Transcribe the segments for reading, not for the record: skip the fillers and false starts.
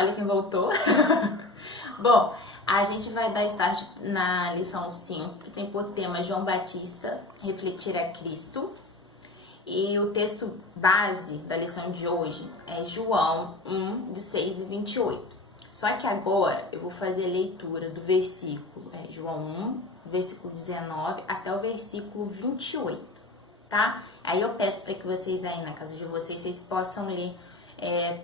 Olha quem voltou. Bom, a gente vai dar start na lição 5, que tem por tema João Batista, refletir a Cristo. E o texto base da lição de hoje é João 1, de 6 e 28. Só que agora eu vou fazer a leitura do versículo João 1, versículo 19 até o versículo 28, tá? Aí eu peço para que vocês aí na casa de vocês possam ler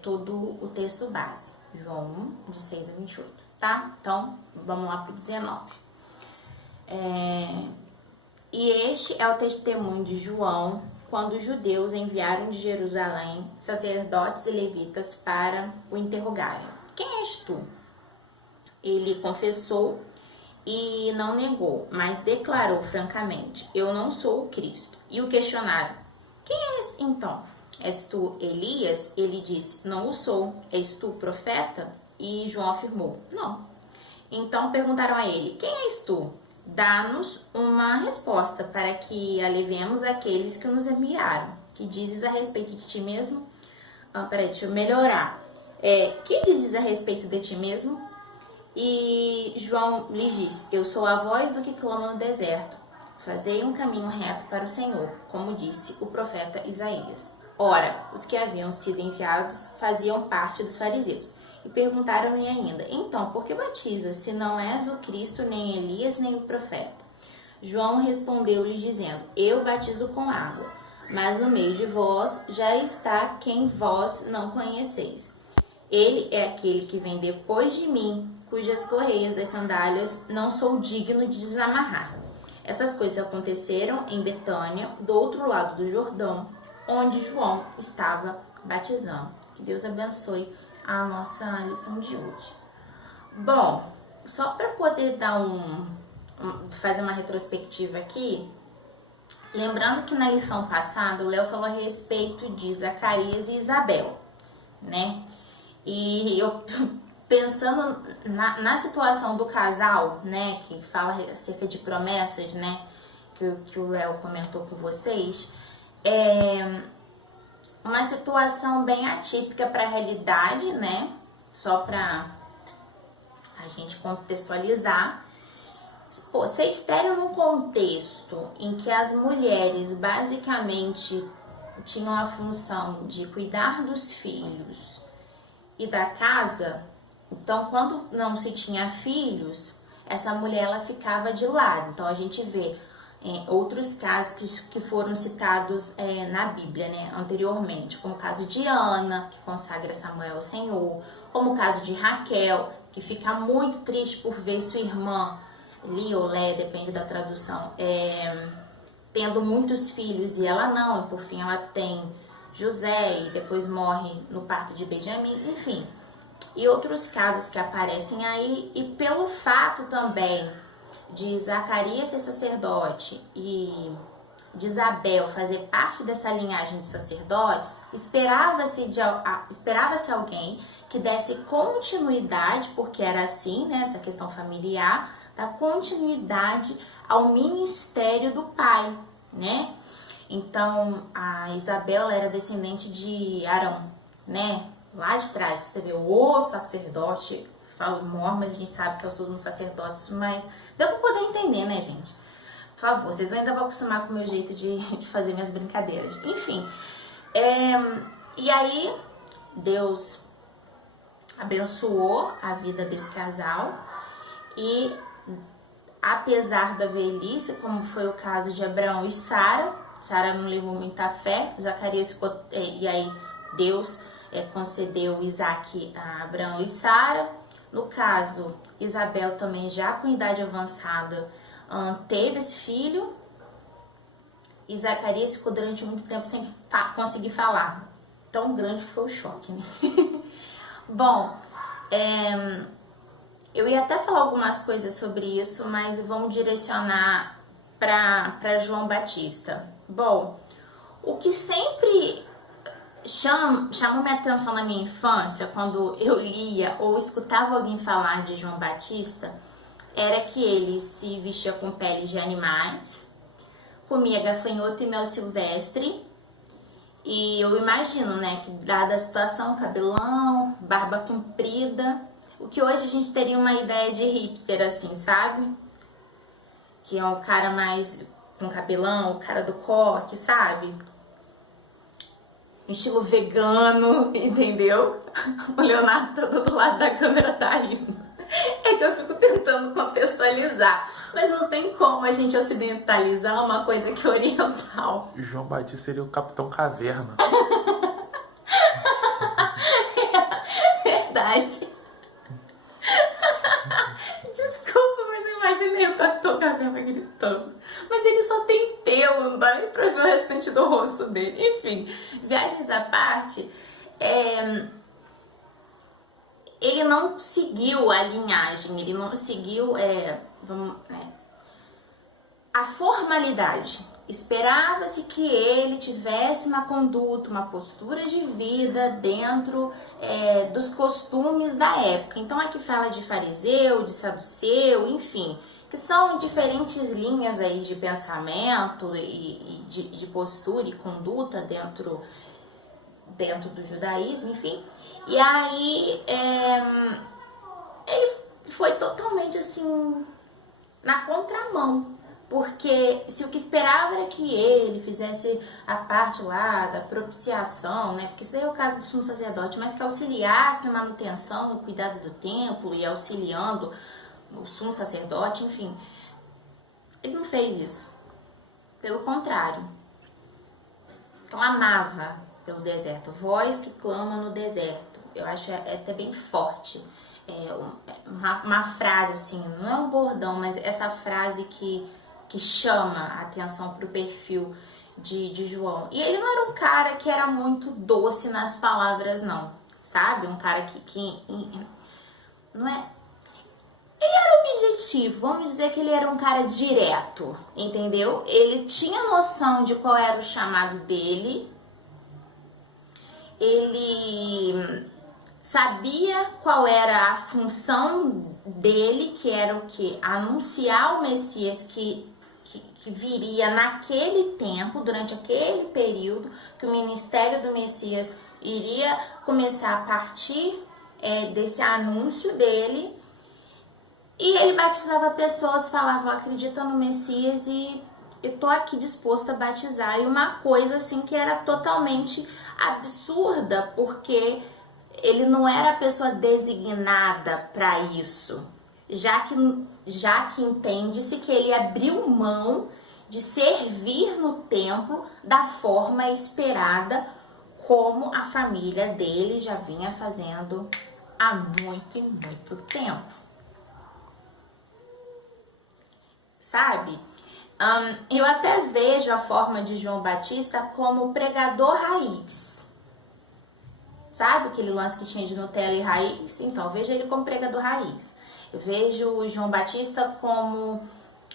todo o texto base. João 1, de 6 a 28, tá? Então, vamos lá pro 19. E este é o testemunho de João, quando os judeus enviaram de Jerusalém sacerdotes e levitas para o interrogarem. Quem és tu? Ele confessou e não negou, mas declarou francamente, eu não sou o Cristo. E o questionaram, quem és então? És tu Elias? Ele disse, não o sou. És tu profeta? E João afirmou, não. Então perguntaram a ele, quem és tu? Dá-nos uma resposta para que alevemos aqueles que nos enviaram. Que dizes a respeito de ti mesmo? Deixa eu melhorar. Que dizes a respeito de ti mesmo? E João lhes disse, eu sou a voz do que clama no deserto. Fazei um caminho reto para o Senhor, como disse o profeta Isaías. Ora, os que haviam sido enviados faziam parte dos fariseus. E perguntaram-lhe ainda, então, por que batizas, se não és o Cristo, nem Elias, nem o profeta? João respondeu-lhes dizendo, eu batizo com água, mas no meio de vós já está quem vós não conheceis. Ele é aquele que vem depois de mim, cujas correias das sandálias não sou digno de desamarrar. Essas coisas aconteceram em Betânia, do outro lado do Jordão, onde João estava batizando. Que Deus abençoe a nossa lição de hoje. Bom, só para poder dar fazer uma retrospectiva aqui, lembrando que na lição passada o Léo falou a respeito de Zacarias e Isabel, né? E eu pensando na situação do casal, né, que fala acerca de promessas, né, que o Léo comentou com vocês, uma situação bem atípica para a realidade, né? Só para a gente contextualizar. Pô, ser estéril num contexto em que as mulheres basicamente tinham a função de cuidar dos filhos e da casa, então quando não se tinha filhos, essa mulher ela ficava de lado. Então a gente vê outros casos que foram citados na Bíblia, né, anteriormente, como o caso de Ana, que consagra Samuel ao Senhor, como o caso de Raquel, que fica muito triste por ver sua irmã, Li ou Lé, depende da tradução, tendo muitos filhos e ela não, e por fim ela tem José e depois morre no parto de Benjamim, enfim, e outros casos que aparecem aí, e pelo fato também de Zacarias ser sacerdote e de Isabel fazer parte dessa linhagem de sacerdotes, esperava-se alguém que desse continuidade, porque era assim, né, essa questão familiar, da continuidade ao ministério do pai, né? Então, a Isabel era descendente de Arão, né? Lá de trás, você vê o sacerdote, falo mor, mas a gente sabe que eu sou um sacerdote, mas deu pra poder entender, né, gente? Por favor, vocês ainda vão acostumar com o meu jeito de fazer minhas brincadeiras. Enfim, e aí Deus abençoou a vida desse casal e apesar da velhice, como foi o caso de Abraão e Sara não levou muita fé, Zacarias ficou, e aí Deus concedeu Isaac a Abraão e Sara. No caso, Isabel também já com idade avançada teve esse filho, e Zacarias ficou durante muito tempo sem conseguir falar. Tão grande que foi o choque, né? Bom, eu ia até falar algumas coisas sobre isso, mas vamos direcionar para João Batista. Bom, o que sempre chamou minha atenção na minha infância, quando eu lia ou escutava alguém falar de João Batista, era que ele se vestia com peles de animais, comia gafanhoto e mel silvestre E eu imagino, né, que dada a situação, cabelão, barba comprida, o que hoje a gente teria uma ideia de hipster, assim, sabe? Que é um cara mais com cabelão, o cara do coque, sabe? Estilo vegano, entendeu? O Leonardo tá do outro lado da câmera, tá rindo. É que eu fico tentando contextualizar. Mas não tem como a gente ocidentalizar uma coisa que é oriental. João Batista seria o Capitão Caverna. Verdade. Desculpa, mas eu imaginei o Capitão Caverna gritando. Mas ele só tem pelo, não dá nem pra ver o restante do rosto dele. Enfim, viagens à parte, ele não seguiu a linhagem, ele não seguiu a formalidade. Esperava-se que ele tivesse uma conduta, uma postura de vida dentro dos costumes da época. Então aqui fala de fariseu, de saduceu, enfim, que são diferentes linhas aí de pensamento e de postura e conduta dentro do judaísmo, enfim. E aí ele foi totalmente assim na contramão. Porque se o que esperava era que ele fizesse a parte lá da propiciação, né? Porque isso aí é o caso do sumo sacerdote, mas que auxiliasse na manutenção, no cuidado do templo e auxiliando o sumo sacerdote, enfim. Ele não fez isso. Pelo contrário. Clamava pelo deserto. Voz que clama no deserto. Eu acho até bem forte. Uma frase assim, não é um bordão, mas essa frase que chama a atenção para o perfil de João. E ele não era um cara que era muito doce nas palavras, não, sabe? Um cara que não é... Ele era objetivo, vamos dizer que ele era um cara direto, entendeu? Ele tinha noção de qual era o chamado dele, ele sabia qual era a função dele, que era o quê? Anunciar o Messias que viria naquele tempo, durante aquele período, que o ministério do Messias iria começar a partir desse anúncio dele. E ele batizava pessoas, falava, acredita no Messias e eu tô aqui disposto a batizar. E uma coisa assim que era totalmente absurda, porque ele não era a pessoa designada para isso. Já que entende-se que ele abriu mão de servir no templo da forma esperada, como a família dele já vinha fazendo há muito e muito tempo. Sabe? Eu até vejo a forma de João Batista como pregador raiz. Sabe aquele lance que tinha de Nutella e raiz? Então, eu vejo ele como pregador raiz. Eu vejo o João Batista como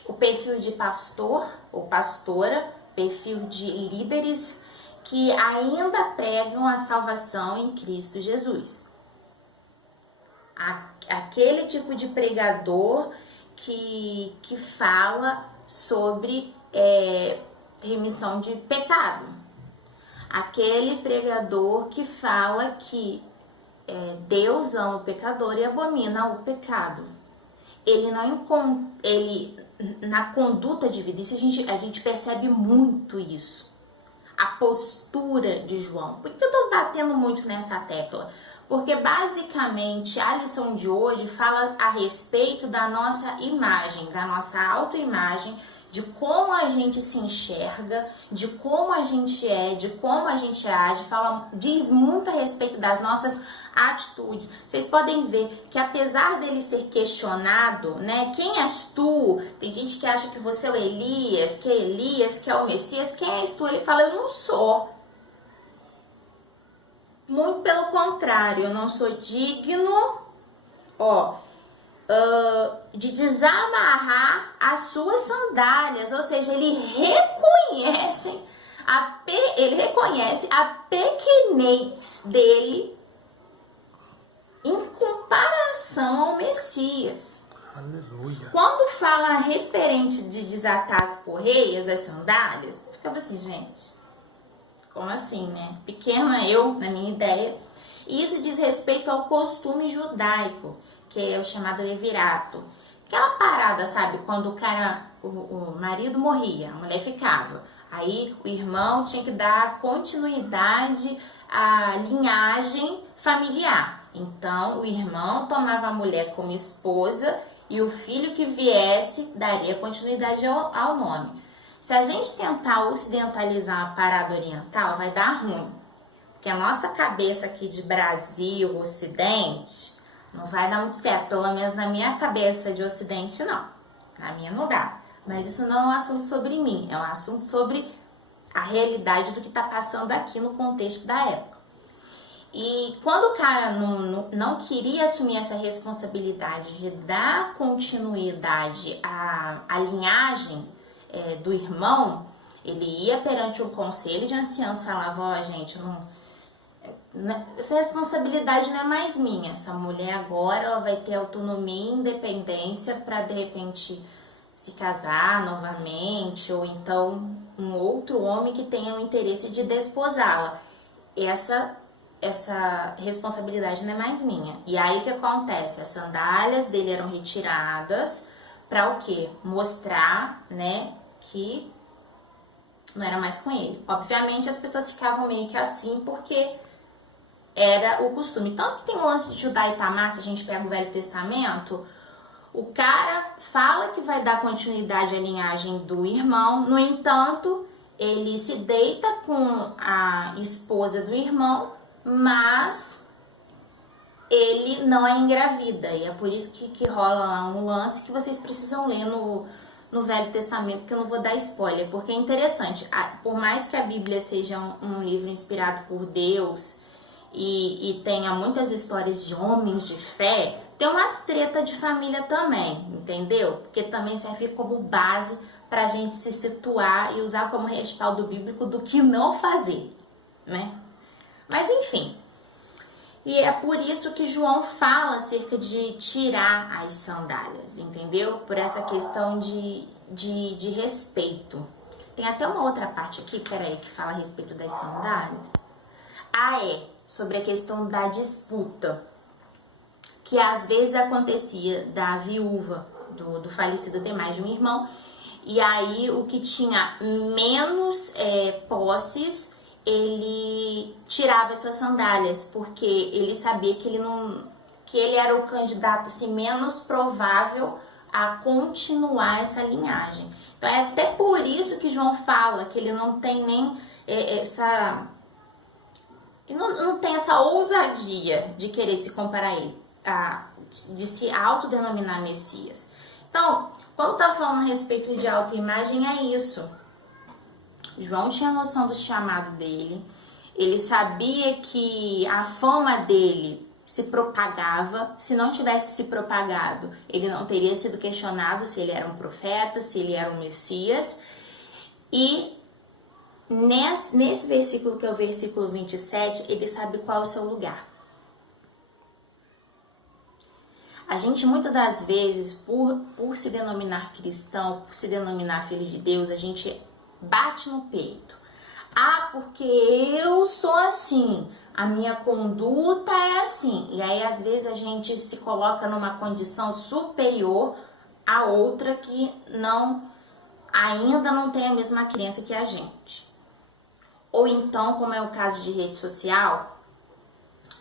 o perfil de pastor ou pastora, perfil de líderes que ainda pregam a salvação em Cristo Jesus. Aquele tipo de pregador que fala sobre remissão de pecado. Aquele pregador que fala que Deus ama o pecador e abomina o pecado. Ele na conduta de vida, isso a gente percebe muito isso. A postura de João. Por que eu tô batendo muito nessa tecla? Porque basicamente a lição de hoje fala a respeito da nossa imagem, da nossa autoimagem, de como a gente se enxerga, de como a gente é, de como a gente age, diz muito a respeito das nossas atitudes. Vocês podem ver que apesar dele ser questionado, né, quem és tu? Tem gente que acha que você é o Elias, que é o Messias, quem és tu? Ele fala, eu não sou. Muito pelo contrário, eu não sou digno, de desamarrar as suas sandálias, ou seja, ele reconhece a pequenez dele em comparação ao Messias. Aleluia. Quando fala referente de desatar as correias das sandálias, ficava assim, gente, como assim, né? Pequena eu, na minha ideia. E isso diz respeito ao costume judaico, que é o chamado levirato. Aquela parada, sabe? Quando o marido morria, a mulher ficava. Aí o irmão tinha que dar continuidade à linhagem familiar. Então o irmão tomava a mulher como esposa e o filho que viesse daria continuidade ao nome. Se a gente tentar ocidentalizar a parada oriental, vai dar ruim. Porque a nossa cabeça aqui de Brasil, Ocidente, não vai dar muito certo. Pelo menos na minha cabeça de Ocidente, não. Na minha não dá. Mas isso não é um assunto sobre mim. É um assunto sobre a realidade do que está passando aqui no contexto da época. E quando o cara não queria assumir essa responsabilidade de dar continuidade à linhagem do irmão, ele ia perante o conselho de anciãos e falava, ó, gente, essa responsabilidade não é mais minha. Essa mulher agora ela vai ter autonomia e independência para de repente se casar novamente, ou então um outro homem que tenha o interesse de desposá-la. Essa responsabilidade não é mais minha. E aí o que acontece? As sandálias dele eram retiradas para o quê? Mostrar, né, que não era mais com ele. Obviamente as pessoas ficavam meio que assim porque era o costume. Tanto que tem um lance de Judá e Tamar, se a gente pega o Velho Testamento, o cara fala que vai dar continuidade à linhagem do irmão, no entanto, ele se deita com a esposa do irmão, mas ele não é engravida. E é por isso que rola lá um lance que vocês precisam ler no Velho Testamento, que eu não vou dar spoiler, porque é interessante. Por mais que a Bíblia seja um livro inspirado por Deus e tenha muitas histórias de homens de fé, tem umas treta de família também, entendeu? Porque também serve como base pra gente se situar e usar como respaldo bíblico do que não fazer, né? Mas enfim, e é por isso que João fala acerca de tirar as sandálias, entendeu? Por essa questão de respeito. Tem até uma outra parte aqui, peraí, que fala a respeito das sandálias. Sobre a questão da disputa, que às vezes acontecia da viúva do falecido ter mais de um irmão, e aí o que tinha menos posses, ele tirava as suas sandálias, porque ele sabia que ele era o candidato assim, menos provável a continuar essa linhagem. Então é até por isso que João fala que ele não tem nem não tem essa ousadia de querer se comparar a ele, de se autodenominar Messias. Então, quando tá falando a respeito de autoimagem, é isso. João tinha noção do chamado dele, ele sabia que a fama dele se propagava. Se não tivesse se propagado, ele não teria sido questionado se ele era um profeta, se ele era um Messias. E nesse versículo, que é o versículo 27, ele sabe qual é o seu lugar. A gente, muitas das vezes, por se denominar cristão, por se denominar filho de Deus, a gente bate no peito. Porque eu sou assim, a minha conduta é assim. E aí, às vezes, a gente se coloca numa condição superior a outra que ainda não tem a mesma crença que a gente. Ou então, como é o caso de rede social,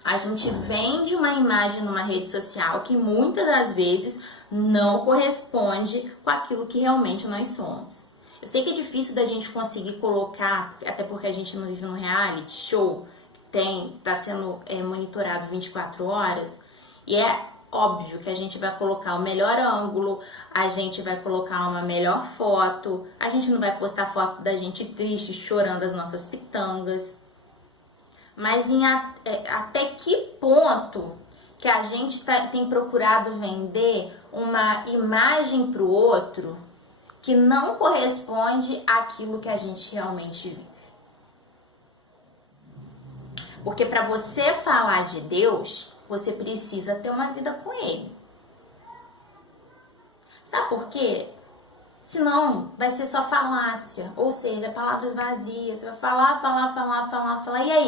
a gente vende uma imagem numa rede social que muitas das vezes não corresponde com aquilo que realmente nós somos. Eu sei que é difícil da gente conseguir colocar, até porque a gente não vive num reality show que tá sendo monitorado 24 horas, e é óbvio que a gente vai colocar o melhor ângulo, a gente vai colocar uma melhor foto, a gente não vai postar foto da gente triste, chorando as nossas pitangas. Mas até que ponto que a gente tem procurado vender uma imagem para o outro que não corresponde àquilo que a gente realmente vive? Porque para você falar de Deus, você precisa ter uma vida com Ele. Sabe por quê? Senão, vai ser só falácia, ou seja, palavras vazias. Você vai falar, e aí?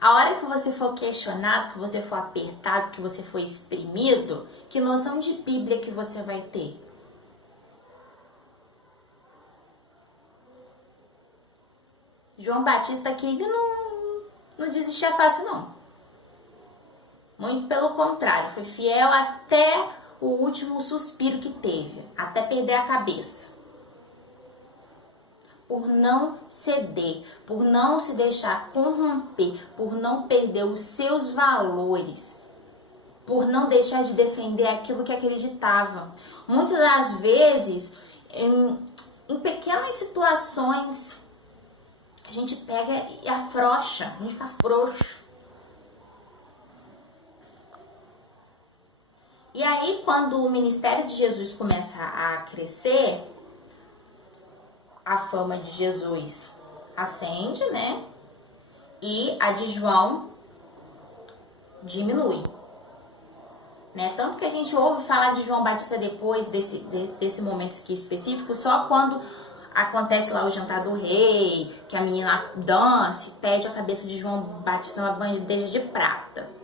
A hora que você for questionado, que você for apertado, que você for exprimido, que noção de Bíblia que você vai ter? João Batista aqui, ele não desistia fácil, não. Muito pelo contrário, foi fiel até o último suspiro que teve, até perder a cabeça. Por não ceder, por não se deixar corromper, por não perder os seus valores, por não deixar de defender aquilo que acreditava. Muitas das vezes, em pequenas situações, a gente pega e afrouxa, a gente fica frouxo. E aí, quando o ministério de Jesus começa a crescer, a fama de Jesus ascende, né? E a de João diminui. Né? Tanto que a gente ouve falar de João Batista depois desse momento aqui específico, só quando acontece lá o jantar do rei, que a menina dança e pede a cabeça de João Batista uma bandeja de prata.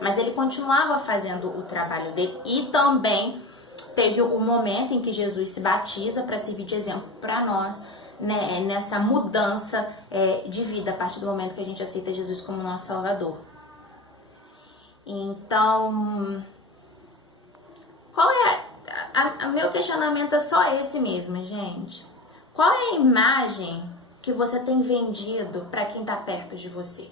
Mas ele continuava fazendo o trabalho dele e também teve o momento em que Jesus se batiza para servir de exemplo para nós, né, nessa mudança de vida a partir do momento que a gente aceita Jesus como nosso Salvador. Então, qual é meu questionamento é só esse mesmo, gente. Qual é a imagem que você tem vendido para quem está perto de você?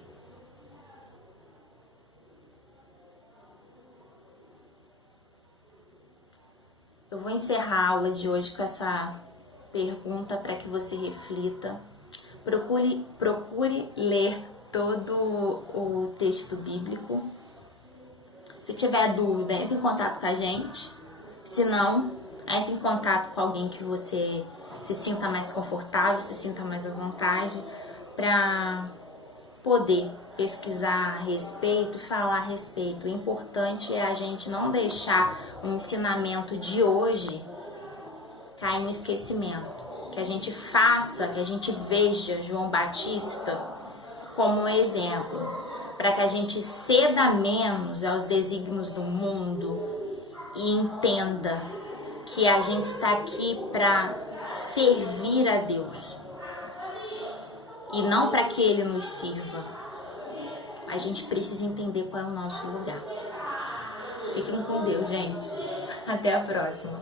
Eu vou encerrar a aula de hoje com essa pergunta para que você reflita. Procure ler todo o texto bíblico. Se tiver dúvida, entre em contato com a gente. Se não, entre em contato com alguém que você se sinta mais confortável, se sinta mais à vontade, para poder pesquisar a respeito, falar a respeito. O importante é a gente não deixar o ensinamento de hoje cair no esquecimento. Que a gente faça, que a gente veja João Batista como um exemplo, para que a gente ceda menos aos desígnios do mundo e entenda que a gente está aqui para servir a Deus e não para que Ele nos sirva. A gente precisa entender qual é o nosso lugar. Fiquem com Deus, gente. Até a próxima.